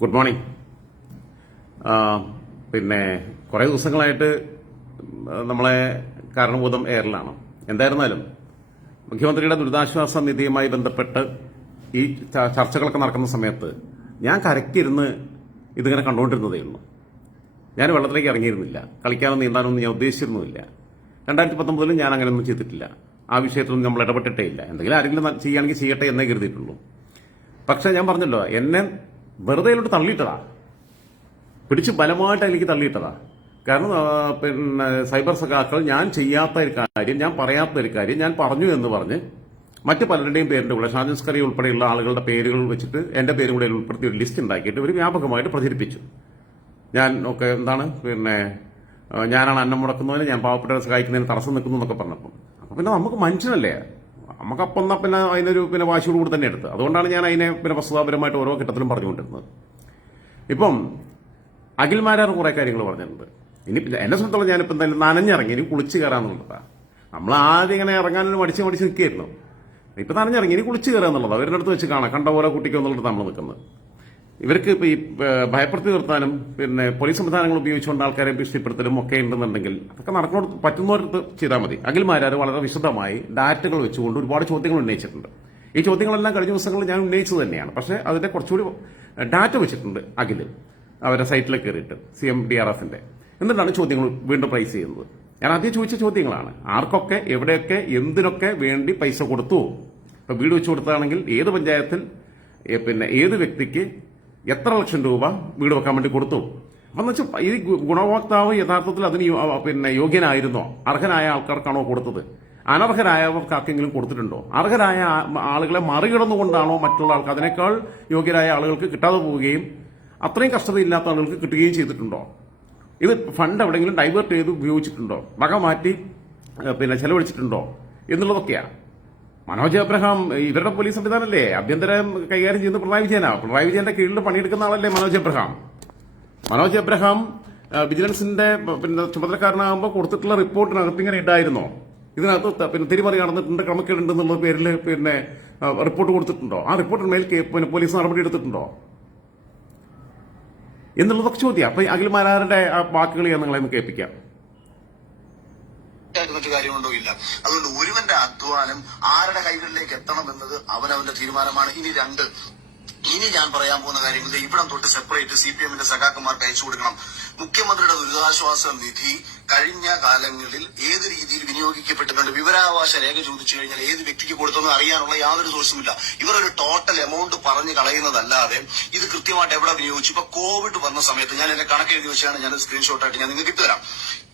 Good morning. പിന്നെ കുറേ ദിവസങ്ങളായിട്ട് നമ്മളെ കാരണബോധം എയറിലാണ്. എന്തായിരുന്നാലും മുഖ്യമന്ത്രിയുടെ ദുരിതാശ്വാസ നിധിയുമായി ബന്ധപ്പെട്ട് ഈ ചർച്ചകളൊക്കെ നടക്കുന്ന സമയത്ത് ഞാൻ കരക്കിരുന്ന് ഇതിങ്ങനെ കണ്ടുകൊണ്ടിരുന്നതേ ഉള്ളൂ. ഞാൻ വെള്ളത്തിലേക്ക് ഇറങ്ങിയിരുന്നില്ല. കളിക്കാനോ നീന്താനൊന്നും ഞാൻ ഉദ്ദേശിച്ചിരുന്നില്ല രണ്ടായിരത്തി പത്തൊമ്പതിലും ഞാൻ അങ്ങനെയൊന്നും ചെയ്തിട്ടില്ല. ആ വിഷയത്തിലൊന്നും നമ്മൾ ഇടപെട്ടിട്ടേ ഇല്ല. എന്തെങ്കിലും ആരെങ്കിലും ചെയ്യുകയാണെങ്കിൽ ചെയ്യട്ടെ എന്നേ കരുതിയിട്ടുള്ളൂ. പക്ഷേ ഞാൻ പറഞ്ഞല്ലോ എന്നെ വെറുതെ തള്ളിയിട്ടതാ. പിടിച്ച് ബലമായിട്ട് എനിക്ക് തള്ളിയിട്ടതാ. കാരണം പിന്നെ സൈബർ സഖാക്കൾ ഞാൻ ചെയ്യാത്ത ഒരു കാര്യം ഞാൻ പറയാത്ത ഒരു കാര്യം ഞാൻ പറഞ്ഞു എന്ന് പറഞ്ഞ് മറ്റ് പലരുടെയും പേരിന്റെ കൂടെ ഷാജൻസ്കറി ഉൾപ്പെടെയുള്ള ആളുകളുടെ പേരുകൾ വെച്ചിട്ട് എന്റെ പേരും കൂടെ ഉൾപ്പെടുത്തി ഒരു ലിസ്റ്റ് ഉണ്ടാക്കിയിട്ട് ഒരു വ്യാപകമായിട്ട് പ്രചരിപ്പിച്ചു. ഞാൻ ഒക്കെ എന്താണ് പിന്നെ ഞാനാണ് അന്നം മുടക്കുന്നതിന് ഞാൻ പാവപ്പെട്ടവരെ സഹായിക്കുന്നതിന് തടസ്സം നിൽക്കുന്നു എന്നൊക്കെ പറഞ്ഞപ്പോൾ അപ്പം പിന്നെ നമുക്ക് മനുഷ്യനല്ലേ? നമുക്ക് അപ്പം എന്നാൽ പിന്നെ അതിനൊരു പിന്നെ വാശിയോട് കൂടി തന്നെ എടുത്ത്. അതുകൊണ്ടാണ് ഞാൻ അതിനെ പിന്നെ വസ്തുതാപരമായിട്ട് ഓരോ ഘട്ടത്തിലും പറഞ്ഞുകൊണ്ടിരുന്നത്. ഇപ്പം അഖിൽമാരാർ കുറേ കാര്യങ്ങൾ പറഞ്ഞിട്ടുണ്ട്. ഇനി എന്നെ സംബന്ധിച്ചോളം ഞാനിപ്പോൾ എന്തായാലും നനഞ്ഞിറങ്ങി. ഇനി കുളിച്ച് കയറാന്നുള്ളതാ. നമ്മൾ ആദ്യം ഇങ്ങനെ ഇറങ്ങാനൊരു മടിച്ച് മടിച്ച് നിൽക്കുകയായിരുന്നു. ഇപ്പം നനഞ്ഞിറങ്ങി. ഇനി കുളിച്ച് കയറാന്നുള്ളതാണ് അവരുടെ അടുത്ത് വെച്ച് കാണാം. കണ്ട പോലെ കുട്ടിക്കൊന്നുള്ളത് നമ്മൾ നിൽക്കുന്നത്. ഇവർക്ക് ഇപ്പൊ ഈ ഭയപ്പെടുത്തി നിർത്താനും പിന്നെ പോലീസ് സംവിധാനങ്ങൾ ഉപയോഗിച്ചുകൊണ്ട് ആൾക്കാരെ ഭീഷണിപ്പെടുത്തലും ഒക്കെ ഉണ്ടെന്നുണ്ടെങ്കിൽ അതൊക്കെ നടക്കുന്നത് പറ്റുന്നവർക്ക് ചെയ്താൽ മതി. അഖിൽമാരാർ വളരെ വിശദമായി ഡാറ്റകൾ വെച്ചുകൊണ്ട് ഒരുപാട് ചോദ്യങ്ങൾ ഉന്നയിച്ചിട്ടുണ്ട്. ഈ ചോദ്യങ്ങളെല്ലാം കഴിഞ്ഞ ദിവസങ്ങളിൽ ഞാൻ ഉന്നയിച്ചത് തന്നെയാണ്. പക്ഷേ അതിന്റെ കുറച്ചുകൂടി ഡാറ്റ വെച്ചിട്ടുണ്ട് അഖിൽ അവരുടെ സൈറ്റിൽ കയറിയിട്ട് സി എം ഡി ആർ എഫിന്റെ. എന്നിട്ടാണ് ചോദ്യങ്ങൾ വീണ്ടും പ്രൈസ് ചെയ്യുന്നത്. ഞാൻ ആദ്യം ചോദിച്ച ചോദ്യങ്ങളാണ്. ആർക്കൊക്കെ എവിടെയൊക്കെ എന്തിനൊക്കെ വേണ്ടി പൈസ കൊടുത്തു? ഇപ്പൊ വീട് വെച്ചു കൊടുത്താണെങ്കിൽ ഏത് പഞ്ചായത്തിൽ പിന്നെ ഏത് വ്യക്തിക്ക് എത്ര ലക്ഷം രൂപ വീട് വെക്കാൻ വേണ്ടി കൊടുത്തു? അപ്പൊ വെച്ചാൽ ഈ ഗുണഭോക്താവ് യഥാർത്ഥത്തിൽ അതിന് പിന്നെ യോഗ്യനായിരുന്നോ? അർഹനായ ആൾക്കാർക്കാണോ കൊടുത്തത്? അനർഹരായവർക്ക് ആർക്കെങ്കിലും കൊടുത്തിട്ടുണ്ടോ? അർഹരായ ആളുകളെ മറികടന്നുകൊണ്ടാണോ മറ്റുള്ള ആൾക്ക് അതിനേക്കാൾ യോഗ്യരായ ആളുകൾക്ക് കിട്ടാതെ പോവുകയും അത്രയും കഷ്ടതയില്ലാത്ത ആളുകൾക്ക് കിട്ടുകയും ചെയ്തിട്ടുണ്ടോ? ഇത് ഫണ്ട് എവിടെയെങ്കിലും ഡൈവേർട്ട് ചെയ്ത് ഉപയോഗിച്ചിട്ടുണ്ടോ? വക മാറ്റി പിന്നെ ചെലവഴിച്ചിട്ടുണ്ടോ? എന്നുള്ളതൊക്കെയാണ് മനോജ് എബ്രഹാം ഇവരുടെ പോലീസ് സംവിധാനമല്ലേ ആഭ്യന്തരം കൈകാര്യം ചെയ്യുന്ന പിണറായി വിജയനാ. പിണറായി വിജയന്റെ കീഴിൽ പണിയെടുക്കുന്ന ആളല്ലേ മനോജ് എബ്രഹാം മനോജ് എബ്രഹാം വിജിലൻസിന്റെ പിന്നെ ചുമതലക്കാരനാകുമ്പോൾ കൊടുത്തിട്ടുള്ള റിപ്പോർട്ടിനകത്ത് ഇങ്ങനെ ഉണ്ടായിരുന്നോ ഇതിനകത്ത് പിന്നെ തിരിമറി നടന്നിട്ടുണ്ട് ക്രമക്കേടുണ്ടെന്നുള്ള പേരിൽ പിന്നെ റിപ്പോർട്ട് കൊടുത്തിട്ടുണ്ടോ? ആ റിപ്പോർട്ടിന് മേൽ പിന്നെ പോലീസ് നടപടി എടുത്തിട്ടുണ്ടോ? എന്നുള്ളതൊക്കെ ചോദ്യം. അപ്പൊ അഖിൽ അഖിൽമാരാരുടെ ആ വാക്കുകൾ ഞാൻ നിങ്ങളെ കേൾപ്പിക്കാം. മറ്റു കാര്യമുണ്ടോ ഇല്ല. അതുകൊണ്ട് ഒരുവന്റെ അധ്വാനം ആരുടെ കൈകളിലേക്ക് എത്തണം എന്നത് അവനവന്റെ തീരുമാനമാണ്. ഇനി രണ്ട് ഇനി ഞാൻ പറയാൻ പോകുന്ന കാര്യം ഇത് ഇവിടം തൊട്ട് സെപ്പറേറ്റ് സി പി എമ്മിന്റെ സഖാക്കന്മാർക്ക് അയച്ചു കൊടുക്കണം. മുഖ്യമന്ത്രിയുടെ ദുരിതാശ്വാസ നിധി കഴിഞ്ഞ കാലങ്ങളിൽ ഏത് രീതിയിൽ വിനിയോഗിക്കപ്പെട്ടിട്ടുണ്ട്? വിവരാവകാശ രേഖ ചോദിച്ചു കഴിഞ്ഞാൽ ഏത് വ്യക്തിക്ക് കൊടുത്തെന്ന് അറിയാനുള്ള യാതൊരു സോഴ്സുമില്ല ഇവർ ഒരു ടോട്ടൽ എമൗണ്ട് പറഞ്ഞു കളയുന്നതല്ലാതെ ഇത് കൃത്യമായിട്ട് എവിടെ വിനിയോഗിച്ചു? ഇപ്പൊ കോവിഡ് വന്ന സമയത്ത് ഞാൻ എന്റെ കണക്ക് എഴുതി വെച്ചാണ് ഞാൻ സ്ക്രീൻഷോട്ട് ആയിട്ട് ഞാൻ നിങ്ങൾക്ക് ഇട്ടുതരാം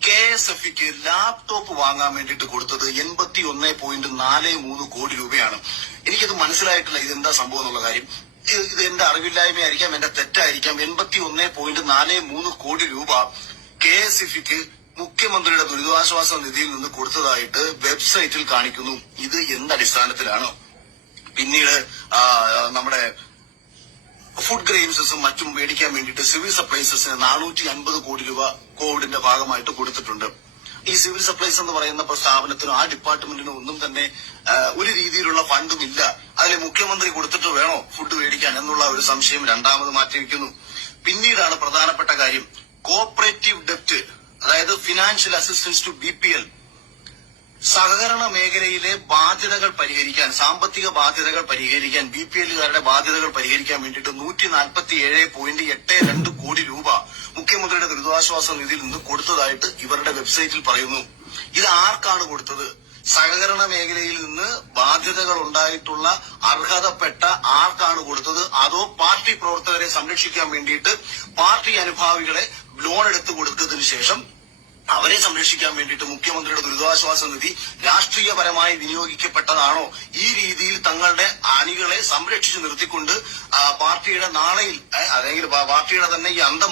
കെ എസ് എഫിക്ക് ലാപ്ടോപ്പ് വാങ്ങാൻ വേണ്ടിയിട്ട് കൊടുത്തത് എൺപത്തി ഒന്ന് പോയിന്റ് നാല് മൂന്ന് കോടി രൂപയാണ്. എനിക്കത് മനസ്സിലായിട്ടില്ല ഇതെന്താ സംഭവം എന്നുള്ള കാര്യം. ഇത് എന്റെ അറിവില്ലായ്മയായിരിക്കാം എന്റെ തെറ്റായിരിക്കാം. എൺപത്തി ഒന്ന് പോയിന്റ് നാല് മൂന്ന് കോടി രൂപ കെ എസ് എഫിക്ക് മുഖ്യമന്ത്രിയുടെ ദുരിതാശ്വാസ നിധിയിൽ നിന്ന് കൊടുത്തതായിട്ട് വെബ്സൈറ്റിൽ കാണിക്കുന്നു. ഇത് എന്തടിസ്ഥാനത്തിലാണ് പിന്നീട് നമ്മുടെ ഫുഡ് ഗ്രെയിൻസും മറ്റും മേടിക്കാൻ വേണ്ടിയിട്ട് സിവിൽ സപ്ലൈസസിന് നാനൂറ്റി അൻപത് കോടി രൂപ കോവിഡിന്റെ ഭാഗമായിട്ട് കൊടുത്തിട്ടുണ്ട്. ഈ സിവിൽ സപ്ലൈസ് എന്ന് പറയുന്ന സ്ഥാപനത്തിനും ആ ഡിപ്പാർട്ട്മെന്റിനും ഒന്നും തന്നെ ഒരു രീതിയിലുള്ള ഫണ്ടും ഇല്ല. അതിൽ മുഖ്യമന്ത്രി കൊടുത്തിട്ട് വേണോ ഫുഡ് മേടിക്കാൻ എന്നുള്ള ഒരു സംശയം രണ്ടാമത് മാറ്റിവെക്കുന്നു. പിന്നീടാണ് പ്രധാനപ്പെട്ട കാര്യം കോപ്പറേറ്റീവ് ഡെപ്റ്റ് അതായത് financial assistance to B P L സഹകരണ മേഖലയിലെ ബാധ്യതകൾ പരിഹരിക്കാൻ സാമ്പത്തിക ബാധ്യതകൾ പരിഹരിക്കാൻ ബി പി എല്ലുകാരുടെ ബാധ്യതകൾ പരിഹരിക്കാൻ വേണ്ടിയിട്ട് നൂറ്റി നാൽപ്പത്തി ഏഴ് പോയിന്റ് എട്ട് രണ്ട് കോടി രൂപ മുഖ്യമന്ത്രിയുടെ ദുരിതാശ്വാസ നിധിയിൽ നിന്ന് കൊടുത്തതായിട്ട് ഇവരുടെ വെബ്സൈറ്റിൽ പറയുന്നു. ഇത് ആർക്കാണ് കൊടുത്തത്? സഹകരണ മേഖലയിൽ നിന്ന് ബാധ്യതകൾ ഉണ്ടായിട്ടുള്ള അർഹതപ്പെട്ട ആർക്കാണ് കൊടുത്തത്? അതോ പാർട്ടി പ്രവർത്തകരെ സംരക്ഷിക്കാൻ വേണ്ടിയിട്ട് പാർട്ടി അനുഭാവികളെ ലോൺ എടുത്തു കൊടുത്തതിനു ശേഷം അവരെ സംരക്ഷിക്കാൻ വേണ്ടിയിട്ട് മുഖ്യമന്ത്രിയുടെ ദുരിതാശ്വാസ നിധി രാഷ്ട്രീയപരമായി വിനിയോഗിക്കപ്പെട്ടതാണോ? ഈ രീതിയിൽ തങ്ങളുടെ അണികളെ സംരക്ഷിച്ചു നിർത്തിക്കൊണ്ട് പാർട്ടിയുടെ നാളെയിൽ അല്ലെങ്കിൽ പാർട്ടിയുടെ തന്നെ ഈ അന്തം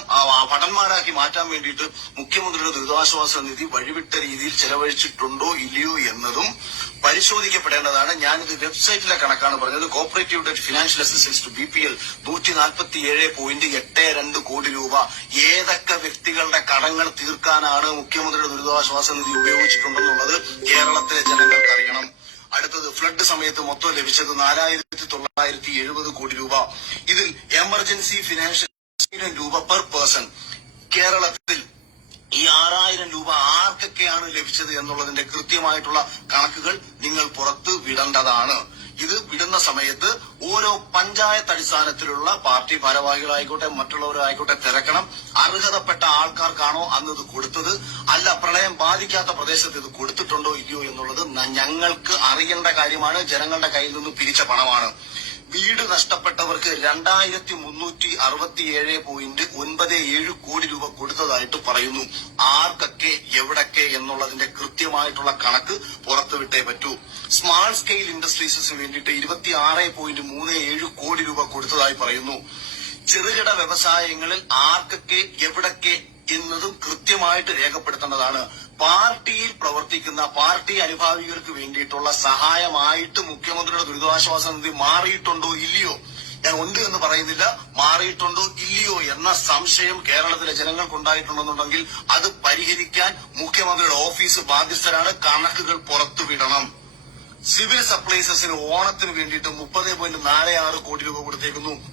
ഭടന്മാരാക്കി മാറ്റാൻ വേണ്ടിയിട്ട് മുഖ്യമന്ത്രിയുടെ ദുരിതാശ്വാസ നിധി വഴിവിട്ട രീതിയിൽ ചെലവഴിച്ചിട്ടുണ്ടോ ഇല്ലയോ എന്നതും പരിശോധിക്കപ്പെടേണ്ടതാണ്. ഞാനിത് വെബ്സൈറ്റിലെ കണക്കാണ് പറഞ്ഞത്. Cooperative debt financial assistance to B P L നൂറ്റി നാൽപ്പത്തി ഏഴ് പോയിന്റ് എട്ട് രണ്ട് കോടി രൂപ. ഏതൊക്കെ വ്യക്തികളുടെ കടങ്ങൾ തീർക്കാനാണ് മുഖ്യമന്ത്രിയുടെ ദുരിതാശ്വാസ നിധി ഉപയോഗിച്ചിട്ടുണ്ടെന്നുള്ളത് കേരളത്തിലെ ജനങ്ങൾക്ക് അറിയണം. അടുത്തത് ഫ്ലഡ് സമയത്ത് മൊത്തം ലഭിച്ചത് നാലായിരത്തി തൊള്ളായിരത്തി എഴുപത് കോടി രൂപ. ഇതിൽ എമർജൻസി ഫിനാൻഷ്യൽ രൂപ പെർ പേഴ്സൺ കേരളത്തിൽ ഈ ആറായിരം രൂപ ആർക്കൊക്കെയാണ് ലഭിച്ചത് എന്നുള്ളതിന്റെ കൃത്യമായിട്ടുള്ള കണക്കുകൾ നിങ്ങൾ പുറത്ത് വിടേണ്ടതാണ്. ഇത് വിടുന്ന സമയത്ത് ഓരോ പഞ്ചായത്ത് അടിസ്ഥാനത്തിലുള്ള പാർട്ടി ഭാരവാഹികളായിക്കോട്ടെ മറ്റുള്ളവരായിക്കോട്ടെ തിരക്കണം. അർഹതപ്പെട്ട ആൾക്കാർക്കാണോ അന്ന് ഇത് കൊടുത്തത്? അല്ല പ്രളയം ബാധിക്കാത്ത പ്രദേശത്ത് ഇത് കൊടുത്തിട്ടുണ്ടോ ഇല്ലയോ എന്നുള്ളത് ഞങ്ങൾക്ക് അറിയേണ്ട കാര്യമാണ്. ജനങ്ങളുടെ കയ്യിൽ നിന്ന് പിരിച്ച പണമാണ്. വീട് നഷ്ടപ്പെട്ടവർക്ക് രണ്ടായിരത്തി മുന്നൂറ്റി അറുപത്തിയേഴ് പോയിന്റ് ഒൻപത് ഏഴ് കോടി രൂപ കൊടുത്തതായിട്ട് പറയുന്നു. ആർക്കൊക്കെ എവിടൊക്കെ എന്നുള്ളതിന്റെ കൃത്യമായിട്ടുള്ള കണക്ക് പുറത്തുവിട്ടേ പറ്റൂ. സ്മാൾ സ്കെയിൽ ഇൻഡസ്ട്രീസിന് വേണ്ടിയിട്ട് ഇരുപത്തി ആറ് പോയിന്റ് മൂന്ന് ഏഴ് കോടി രൂപ കൊടുത്തതായി പറയുന്നു. ചെറുകിട വ്യവസായങ്ങളിൽ ആർക്കൊക്കെ എവിടൊക്കെ എന്നതും കൃത്യമായിട്ട് രേഖപ്പെടുത്തേണ്ടതാണ്. പാർട്ടിയിൽ പ്രവർത്തിക്കുന്ന പാർട്ടി അനുഭാവികൾക്ക് വേണ്ടിയിട്ടുള്ള സഹായമായിട്ട് മുഖ്യമന്ത്രിയുടെ ദുരിതാശ്വാസ നിധി മാറിയിട്ടുണ്ടോ ഇല്ലയോ? ഞാൻ ഉണ്ട് എന്ന് പറയുന്നില്ല. മാറിയിട്ടുണ്ടോ ഇല്ലയോ എന്ന സംശയം കേരളത്തിലെ ജനങ്ങൾക്കുണ്ടായിട്ടുണ്ടെന്നുണ്ടെങ്കിൽ അത് പരിഹരിക്കാൻ മുഖ്യമന്ത്രിയുടെ ഓഫീസ് ബാധ്യസ്ഥരാണ്. കണക്കുകൾ പുറത്തുവിടണം. സിവിൽ സപ്ലൈസസിന് ഓണത്തിന് വേണ്ടിയിട്ട് മുപ്പത് പോയിന്റ് നാല് ആറ് കോടി രൂപ കൊടുത്തേക്കുന്നു.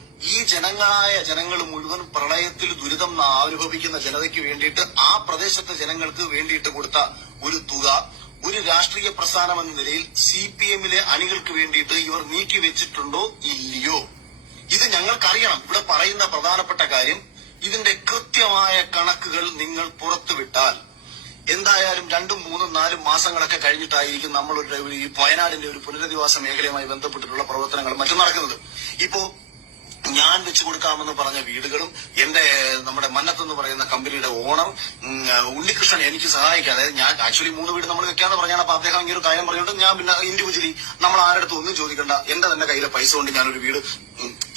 ഈ ജനങ്ങളായ ജനങ്ങൾ മുഴുവൻ പ്രളയത്തിൽ ദുരിതം അനുഭവിക്കുന്ന ജനതയ്ക്ക് വേണ്ടിയിട്ട് ആ പ്രദേശത്തെ ജനങ്ങൾക്ക് വേണ്ടിയിട്ട് കൊടുത്ത ഒരു തുക ഒരു രാഷ്ട്രീയ പ്രസ്ഥാനം എന്ന നിലയിൽ സി പി എമ്മിലെ അണികൾക്ക് വേണ്ടിയിട്ട് ഇവർ നീക്കി വെച്ചിട്ടുണ്ടോ ഇല്ലയോ? ഇത് ഞങ്ങൾക്കറിയണം. ഇവിടെ പറയുന്ന പ്രധാനപ്പെട്ട കാര്യം ഇതിന്റെ കൃത്യമായ കണക്കുകൾ നിങ്ങൾ പുറത്തുവിട്ടാൽ. എന്തായാലും രണ്ടും മൂന്നും നാലും മാസങ്ങളൊക്കെ കഴിഞ്ഞിട്ടായിരിക്കും നമ്മൾ ഒരു ഈ വയനാടിന്റെ ഒരു പുനരധിവാസ മേഖലയുമായി ബന്ധപ്പെട്ടിട്ടുള്ള പ്രവർത്തനങ്ങൾ മറ്റും നടക്കുന്നത്. ഇപ്പോ ഞാൻ വെച്ചു കൊടുക്കാമെന്ന് പറഞ്ഞ വീടുകളും എന്റെ നമ്മുടെ മന്നത്ത് എന്ന് പറയുന്ന കമ്പനിയുടെ ഓണർ ഉണ്ണികൃഷ്ണൻ എനിക്ക് സഹായിക്കാം അതായത് ഞാൻ ആക്ച്വലി മൂന്ന് വീട് നമ്മൾ വെക്കാന്ന് പറഞ്ഞാണ് അപ്പൊ അദ്ദേഹം ഇങ്ങനെ ഒരു കാര്യം പറഞ്ഞുകൊണ്ട് ഞാൻ പിന്നെ ഇൻഡിവിജ്വലി നമ്മൾ ആരുടെ ഒന്നും ചോദിക്കണ്ട. എന്റെ തന്നെ കയ്യിലെ പൈസ കൊണ്ട് ഞാനൊരു വീട്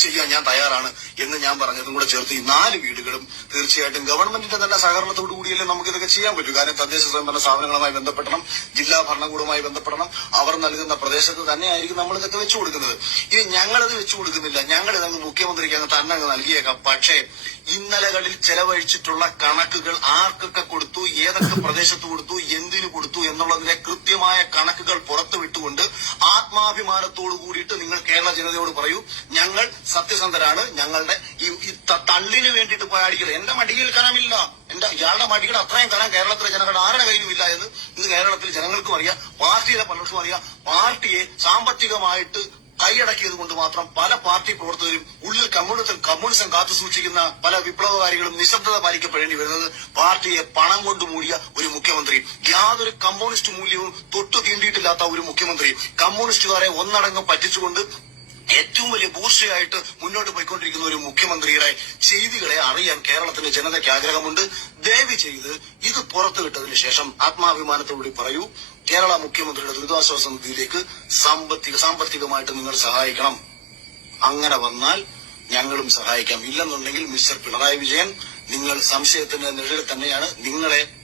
ചെയ്യാൻ ഞാൻ തയ്യാറാണ് എന്ന് ഞാൻ പറഞ്ഞതും കൂടെ ചേർത്ത് ഈ നാല് വീടുകളും തീർച്ചയായിട്ടും ഗവൺമെന്റിന്റെ തന്നെ സഹകരണത്തോടു കൂടിയല്ലേ നമുക്ക് ഇതൊക്കെ ചെയ്യാൻ പറ്റൂ. കാരണം തദ്ദേശ സ്വയംഭരണ സ്ഥാപനങ്ങളുമായി ബന്ധപ്പെടണം ജില്ലാ ഭരണകൂടവുമായി ബന്ധപ്പെടണം അവർ നൽകുന്ന പ്രദേശത്ത് തന്നെയായിരിക്കും നമ്മൾ ഇതൊക്കെ വെച്ചു കൊടുക്കുന്നത്. ഇനി ഞങ്ങളത് വെച്ചു കൊടുക്കുന്നില്ല. ഞങ്ങൾ ഇതങ്ങ് മുഖ്യമന്ത്രിക്ക് അങ്ങ് തന്നെ അങ്ങ് നൽകിയേക്കാം. പക്ഷേ ഇന്നലകളിൽ ചെലവഴിച്ചിട്ടുള്ള കണക്കുകൾ ആർക്കൊക്കെ കൊടുത്തു ഏതൊക്കെ പ്രദേശത്ത് കൊടുത്തു എന്തിനു കൊടുത്തു എന്നുള്ളതിന്റെ കൃത്യമായ കണക്കുകൾ പുറത്തുവിട്ടുകൊണ്ട് ആത്മാഭിമാനത്തോടു കൂടിയിട്ട് നിങ്ങൾ കേരള ജനതയോട് പറയൂ ഞങ്ങൾ സത്യസന്ധരാണ്. ഞങ്ങളുടെ ഈ തള്ളിന് വേണ്ടിയിട്ട് പോയാടിക്കൽ എന്റെ മടിയിൽ കനമില്ല. എന്റെ ഇയാളുടെ മടികൾ അത്രയും കനം കേരളത്തിലെ ജനങ്ങളുടെ ആരുടെ കയ്യിലും ഇല്ല എന്ന് ഇന്ന് കേരളത്തിലെ ജനങ്ങൾക്കും അറിയാം. പാർട്ടിയുടെ പലർക്കും അറിയാം. പാർട്ടിയെ സാമ്പത്തികമായിട്ട് കൈയടക്കിയത് കൊണ്ട് മാത്രം പല പാർട്ടി പ്രവർത്തകരും ഉള്ളിൽ കമ്മ്യൂണിസം കമ്മ്യൂണിസം കാത്തു സൂക്ഷിക്കുന്ന പല വിപ്ലവകാരികളും നിശബ്ദത പാലിക്കപ്പെടേണ്ടി വരുന്നത് പാർട്ടിയെ പണം കൊണ്ട് മൂടിയ ഒരു മുഖ്യമന്ത്രി. യാതൊരു കമ്മ്യൂണിസ്റ്റ് മൂല്യവും തൊട്ടു തീണ്ടിയിട്ടില്ലാത്ത ഒരു മുഖ്യമന്ത്രി. കമ്മ്യൂണിസ്റ്റുകാരെ ഒന്നടങ്കം പറ്റിച്ചുകൊണ്ട് ഏറ്റവും വലിയ ബൂർഷയായിട്ട് മുന്നോട്ട് പോയിക്കൊണ്ടിരിക്കുന്ന ഒരു മുഖ്യമന്ത്രിയുടെ ചെയ്തികളെ അറിയാൻ കേരളത്തിന്റെ ജനതയ്ക്ക് ആഗ്രഹമുണ്ട്. ദയവ് ചെയ്ത് ഇത് പുറത്തുവിട്ടതിന് ശേഷം ആത്മാഭിമാനത്തോടുകൂടി പറയൂ കേരള മുഖ്യമന്ത്രിയുടെ ദുരിതാശ്വാസ നിധിയിലേക്ക് സാമ്പത്തിക സാമ്പത്തികമായിട്ട് നിങ്ങൾ സഹായിക്കണം. അങ്ങനെ വന്നാൽ ഞങ്ങളും സഹായിക്കാം. ഇല്ലെന്നുണ്ടെങ്കിൽ മിസ്റ്റർ പിണറായി വിജയൻ നിങ്ങൾ സംശയത്തിന്റെ നിഴലിൽ തന്നെയാണ് നിങ്ങളെ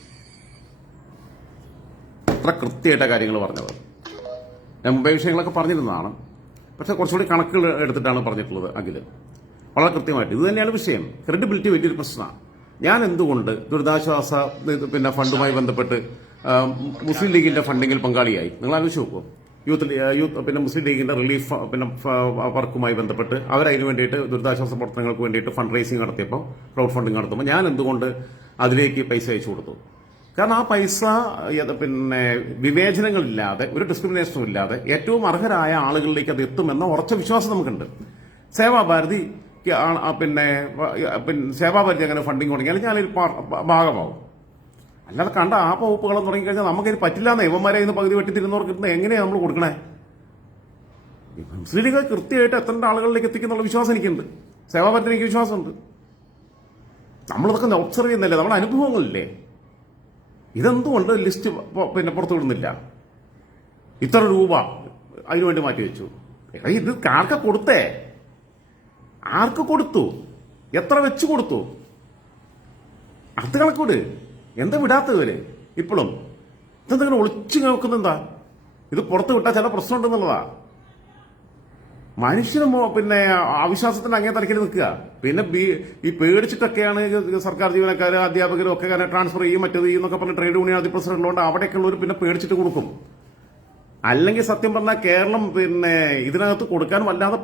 യു കൃത്യമായിട്ട് കാര്യങ്ങൾ പറഞ്ഞത്. ഞാൻ മുമ്പേ വിഷയങ്ങളൊക്കെ പറഞ്ഞിരുന്നതാണ്. പക്ഷെ കുറച്ചുകൂടി കണക്കുകൾ എടുത്തിട്ടാണ് പറഞ്ഞിട്ടുള്ളത് അഖിൽ. വളരെ കൃത്യമായിട്ട്. ഇത് തന്നെയാണ് വിഷയം. ക്രെഡിബിലിറ്റി വലിയൊരു പ്രശ്നമാണ്. ഞാൻ എന്തുകൊണ്ട് ദുരിതാശ്വാസ പിന്നെ ഫണ്ടുമായി ബന്ധപ്പെട്ട് മുസ്ലിം ലീഗിന്റെ ഫണ്ടിങ്ങിൽ പങ്കാളിയായി? നിങ്ങൾ ആലോചിച്ച് നോക്കൂ. യൂത്ത് യൂത്ത് പിന്നെ മുസ്ലിം ലീഗിന്റെ റിലീഫ് പിന്നെ വർക്കുമായി ബന്ധപ്പെട്ട് അവരതിനു വേണ്ടിയിട്ട് ദുരിതാശ്വാസ പ്രവർത്തനങ്ങൾക്ക് വേണ്ടിയിട്ട് ഫണ്ട് റേസിംഗ് നടത്തിയപ്പോൾ ക്രൗഡ് ഫണ്ടിങ് നടത്തുമ്പോൾ ഞാൻ എന്തുകൊണ്ട് അതിലേക്ക് പൈസ അയച്ചു കൊടുത്തു? കാരണം ആ പൈസ പിന്നെ വിവേചനങ്ങളില്ലാതെ ഒരു ഡിസ്ക്രിമിനേഷനും ഇല്ലാതെ ഏറ്റവും അർഹരായ ആളുകളിലേക്ക് അത് എത്തുമെന്ന ഉറച്ച വിശ്വാസം നമുക്കുണ്ട്. സേവാഭാരതി പിന്നെ പിന്നെ സേവാഭാരതി അങ്ങനെ ഫണ്ടിങ് തുടങ്ങിയാൽ ഞാനൊരു ഭാഗമാവും. അല്ലാതെ കണ്ട ആ വകുപ്പുകളും തുടങ്ങിക്കഴിഞ്ഞാൽ നമുക്കതിന് പറ്റില്ല എന്ന് ഇവന്മാരെ ഇന്ന് പകുതി വെട്ടിത്തിരുന്നവർക്ക് ഇന്ന് എങ്ങനെയാണ് നമ്മൾ കൊടുക്കണേ? മുസ്ലിം ലീഗ് കൃത്യമായിട്ട് എത്തേണ്ട ആളുകളിലേക്ക് എത്തിക്കുന്നുള്ള വിശ്വാസം എനിക്കുണ്ട്. സേവാഭാരതി എനിക്ക് വിശ്വാസമുണ്ട്. നമ്മളിതൊക്കെ ഒബ്സർവ് ചെയ്യുന്നില്ലേ? നമ്മുടെ അനുഭവങ്ങളില്ലേ? ഇതെന്തുകൊണ്ട് ലിസ്റ്റ് പിന്നെ പുറത്തു വിടുന്നില്ല ഇത്ര രൂപ അതിനുവേണ്ടി മാറ്റി വെച്ചു. ഇത് ആർക്ക കൊടുത്തേ? ആർക്ക് കൊടുത്തു? എത്ര വെച്ച് കൊടുത്തു? അത് കണക്കൂട്. എന്താ വിടാത്തവര് ഇപ്പോഴും ഇതെന്തെങ്കിലും ഒളിച്ചു നോക്കുന്നെന്താ ഇത് പുറത്ത് വിട്ടാൽ ചില പ്രശ്നമുണ്ടെന്നുള്ളതാ. മനുഷ്യന് പിന്നെ അവിശ്വാസത്തിന് അങ്ങേ തലക്കിൽ നിൽക്കുക. പിന്നെ ഈ പേടിച്ചിട്ടൊക്കെയാണ് സർക്കാർ ജീവനക്കാർ അധ്യാപകരും ഒക്കെ ട്രാൻസ്ഫർ ചെയ്യും മറ്റേത് ചെയ്യും എന്നൊക്കെ പറഞ്ഞ ട്രേഡ് യൂണിയൻ അതിപ്രസിഡന്റുള്ളതുകൊണ്ട് അവിടെയൊക്കെയുള്ളവർ പിന്നെ പേടിച്ചിട്ട് കൊടുക്കും. അല്ലെങ്കിൽ സത്യം പറഞ്ഞാൽ കേരളം പിന്നെ ഇതിനകത്ത് കൊടുക്കാൻ വല്ലാതെ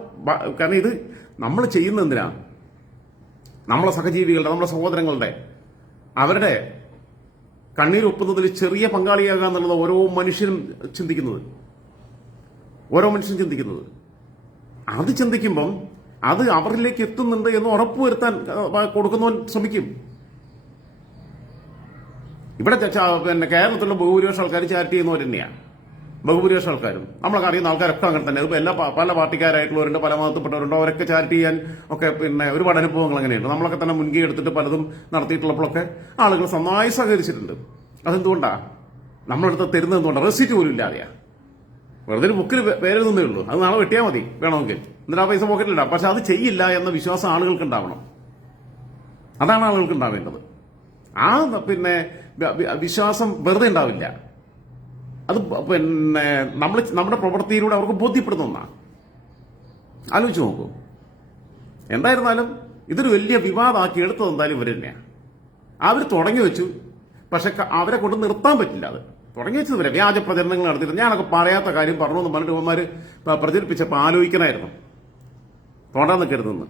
കാരണം ഇത് നമ്മൾ ചെയ്യുന്ന എന്തിനാ? നമ്മളെ സഹജീവികളുടെ നമ്മളെ സഹോദരങ്ങളുടെ അവരുടെ കണ്ണീരൊപ്പുന്നതിൽ ചെറിയ പങ്കാളിയാകുക എന്നുള്ളത് ഓരോ മനുഷ്യനും ചിന്തിക്കുന്നത്. ഓരോ മനുഷ്യനും ചിന്തിക്കുന്നത്. അത് ചിന്തിക്കുമ്പം അത് അവരിലേക്ക് എത്തുന്നുണ്ട് എന്ന് ഉറപ്പുവരുത്താൻ കൊടുക്കുന്നവൻ ശ്രമിക്കും. ഇവിടെ പിന്നെ കേരളത്തിലുള്ള ബഹുഭൂരിപക്ഷം ആൾക്കാർ ചാരിറ്റി ചെയ്യുന്നവർ തന്നെയാണ് ബഹുഭൂരിപക്ഷം ആൾക്കാരും. നമ്മളൊക്കെ അറിയുന്ന ആൾക്കാരൊക്കെ അങ്ങനെ തന്നെ. ഇതിപ്പോ എല്ലാ പല പാർട്ടിക്കാരായിട്ടുള്ളവരുണ്ട് പല മതത്തിൽപ്പെട്ടവരുണ്ട്. അവരൊക്കെ ചാരിറ്റി ചെയ്യാൻ ഒക്കെ പിന്നെ ഒരുപാട് അനുഭവങ്ങൾ അങ്ങനെയുണ്ട്. നമ്മളൊക്കെ തന്നെ മുൻകൈ എടുത്തിട്ട് പലതും നടത്തിയിട്ടുള്ളപ്പോഴൊക്കെ ആളുകൾ നന്നായി സഹകരിച്ചിട്ടുണ്ട്. അതെന്തുകൊണ്ടാ? നമ്മളെടുത്ത് തരുന്നത് എന്തുകൊണ്ടാണ് റെസിറ്റ് പോലും ഇല്ലാതെയാ. വെറുതെ ബുക്കിൽ പേരെഴുതുന്നേ ഉള്ളൂ. അത് നാളെ വെട്ടിയാൽ മതി. വേണമെങ്കിൽ. എന്നിട്ട് ആ പൈസ പോക്കറ്റിലിടാം. പക്ഷെ അത് ചെയ്യില്ല എന്ന വിശ്വാസം ആളുകൾക്ക് ഉണ്ടാവണം അതാണ് ആളുകൾക്ക് ഉണ്ടാവേണ്ടത് ആ പിന്നെ വിശ്വാസം വെറുതെ ഉണ്ടാവില്ല. അത് പിന്നെ നമ്മൾ നമ്മുടെ പ്രവൃത്തിയിലൂടെ അവർക്ക് ബോധ്യപ്പെടുന്ന ഒന്നാണ്. ആലോചിച്ച് നോക്കൂ. എന്തായിരുന്നാലും ഇതൊരു വലിയ വിവാദമാക്കി എടുത്തത് എന്തായാലും ഇവർ തന്നെയാണ് അവർ തുടങ്ങി വെച്ചു. പക്ഷെ അവരെ കൊണ്ട് നിർത്താൻ പറ്റില്ല അത്. തുടങ്ങി വെച്ചത് വരെ വ്യാജ പ്രചരണങ്ങൾ നടത്തിയിട്ട് ഞാനൊക്കെ പറയാത്ത കാര്യം പറഞ്ഞു എന്ന് പറഞ്ഞിട്ട് ഇവന്മാർ പ്രചരിപ്പിച്ചപ്പോൾ ആലോചിക്കണമായിരുന്നു തോണ്ടാൻ നിൽക്കരുതെന്ന്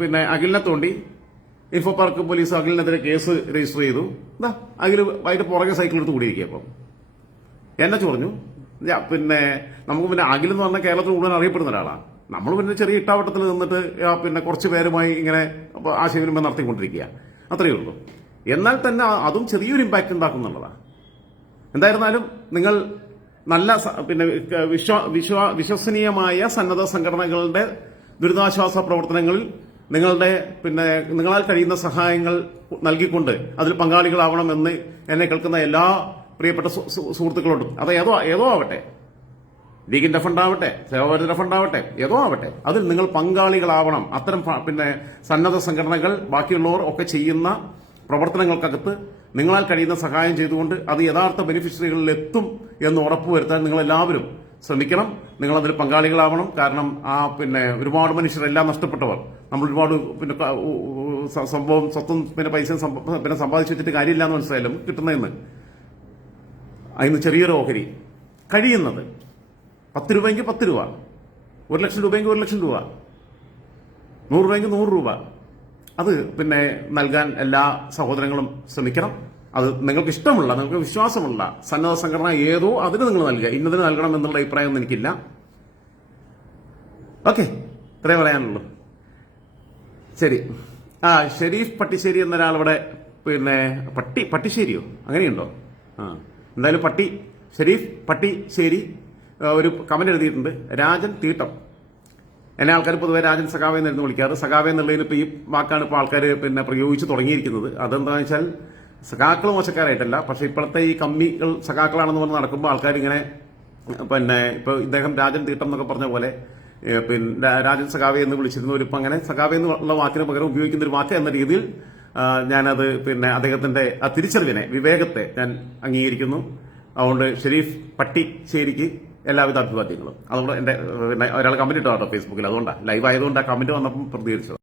പിന്നെ അഖിലിനെ തോണ്ടി ഇൻഫോ പാർക്ക് പോലീസ് അഖിലിനെതിരെ കേസ് രജിസ്റ്റർ ചെയ്തു. എന്താ അഖിൽ അതിന്റെ പുറകെ സൈക്കിൾ എടുത്ത് കൂടിയിരിക്കുക അപ്പം എന്നെ ചൊറിഞ്ഞു. പിന്നെ നമുക്ക് പിന്നെ അഖിൽ എന്ന് പറഞ്ഞാൽ കേരളത്തിൽ മുഴുവൻ അറിയപ്പെടുന്ന ഒരാളാണ് നമ്മൾ പിന്നെ ചെറിയ ഇട്ടാവട്ടത്തിൽ നിന്നിട്ട് പിന്നെ കുറച്ച് പേരുമായി ഇങ്ങനെ ആശയവിനിമയം നടത്തിക്കൊണ്ടിരിക്കുക അത്രയേ ഉള്ളൂ. എന്നാൽ തന്നെ അതും ചെറിയൊരു ഇമ്പാക്ട് ഉണ്ടാക്കുന്നുള്ളതാണ് എന്തായിരുന്നാലും നിങ്ങൾ നല്ല പിന്നെ വിശ്വ വിശ്വ വിശ്വസനീയമായ സന്നദ്ധ സംഘടനകളുടെ ദുരിതാശ്വാസ പ്രവർത്തനങ്ങളിൽ നിങ്ങളുടെ പിന്നെ നിങ്ങളാൽ കഴിയുന്ന സഹായങ്ങൾ നൽകിക്കൊണ്ട് അതിൽ പങ്കാളികളാവണമെന്ന് എന്നെ കേൾക്കുന്ന എല്ലാ പ്രിയപ്പെട്ട സുഹൃത്തുക്കളോടും. അത് ഏതോ ഏതോ ആവട്ടെ. ലീഗിന്റെ ഫണ്ടാവട്ടെ സേവാഭാരതിന്റെ ഫണ്ടാവട്ടെ ഏതോ ആവട്ടെ. അതിൽ നിങ്ങൾ പങ്കാളികളാവണം. അത്തരം പിന്നെ സന്നദ്ധ സംഘടനകൾ ബാക്കിയുള്ളവർ ഒക്കെ ചെയ്യുന്ന പ്രവർത്തനങ്ങൾക്കകത്ത് നിങ്ങളാൽ കഴിയുന്ന സഹായം ചെയ്തുകൊണ്ട് അത് യഥാർത്ഥ ബെനിഫിഷ്യറികളിൽ എത്തും എന്ന് ഉറപ്പുവരുത്താൻ നിങ്ങളെല്ലാവരും ശ്രമിക്കണം. നിങ്ങളതിൽ പങ്കാളികളാവണം. കാരണം ആ പിന്നെ ഒരുപാട് മനുഷ്യരെല്ലാം നഷ്ടപ്പെട്ടവർ. നമ്മൾ ഒരുപാട് പിന്നെ സംഭവം സ്വത്തും പിന്നെ പൈസയും പിന്നെ സമ്പാദിച്ചു വെച്ചിട്ട് കാര്യമില്ല എന്ന് കിട്ടുന്നതെന്ന്. അതിന് ചെറിയൊരു ഓഹരി. കഴിയുന്നത് പത്ത് രൂപയെങ്കിൽ പത്ത് രൂപ. ഒരു ലക്ഷം രൂപയെങ്കിൽ ഒരു ലക്ഷം രൂപ. നൂറ് രൂപയെങ്കിൽ നൂറ് രൂപ. അത് പിന്നെ നൽകാൻ എല്ലാ സഹോദരങ്ങളും ശ്രമിക്കണം. അത് നിങ്ങൾക്ക് ഇഷ്ടമുള്ള നിങ്ങൾക്ക് വിശ്വാസമുള്ള സന്നദ്ധ സംഘടന ഏതോ അതിന് നിങ്ങൾ നൽകുക. ഇന്നതിന് നൽകണം എന്നുള്ള അഭിപ്രായമൊന്നും എനിക്കില്ല. ഓക്കെ ഇത്രേ പറയാനുള്ളൂ. ശരി. ആ ഷെരീഫ് പട്ടിശ്ശേരി എന്നൊരാളിവിടെ പിന്നെ പട്ടി പട്ടിശ്ശേരിയോ? അങ്ങനെയുണ്ടോ? ആ എന്തായാലും പട്ടി ഷെരീഫ് പട്ടിശ്ശേരി ഒരു കമന്റ് എഴുതിയിട്ടുണ്ട്. രാജൻ തീട്ടം. എന്നെ ആൾക്കാർ പൊതുവെ രാജൻ സഖാവ് എന്നായിരുന്നു വിളിക്കാറ്. സഖാവ് എന്നുള്ളതിന് ഇപ്പോൾ ഈ വാക്കാണ് ഇപ്പോൾ ആൾക്കാർ പിന്നെ പ്രയോഗിച്ച് തുടങ്ങിയിരിക്കുന്നത്. അതെന്താണെന്ന് വെച്ചാൽ സഖാക്കൾ മോശക്കാരായിട്ടല്ല. പക്ഷേ ഇപ്പോഴത്തെ ഈ കമ്മികൾ സഖാക്കളാണെന്ന് പറഞ്ഞ് നടക്കുമ്പോൾ ആൾക്കാർ ഇങ്ങനെ പിന്നെ ഇപ്പോൾ ഇദ്ദേഹം രാജൻ തീട്ടം എന്നൊക്കെ പറഞ്ഞ പോലെ പിന്നെ രാജൻ സഖാവെ എന്ന് വിളിച്ചിരുന്നവർ ഇപ്പം അങ്ങനെ സഖാവെ എന്നുള്ള വാക്കിന് പകരം ഉപയോഗിക്കുന്ന ഒരു വാക്ക് എന്ന രീതിയിൽ ഞാനത് പിന്നെ അദ്ദേഹത്തിന്റെ ആ തിരിച്ചറിവിനെ വിവേകത്തെ ഞാൻ അംഗീകരിക്കുന്നു. അതുകൊണ്ട് ഷെരീഫ് പട്ടിശ്ശേരിക്ക് എല്ലാവിധ അഭിവാദ്യങ്ങളും. അതുകൊണ്ട് പിന്നെ ഒരാൾ കമന്റ് ഇട്ടോ കേട്ടോ ഫേസ്ബുക്കിൽ. അതുകൊണ്ടാണ് ലൈവ് ആയതുകൊണ്ട് ആ കമന്റ് വന്നപ്പം പ്രതികരിച്ചത്.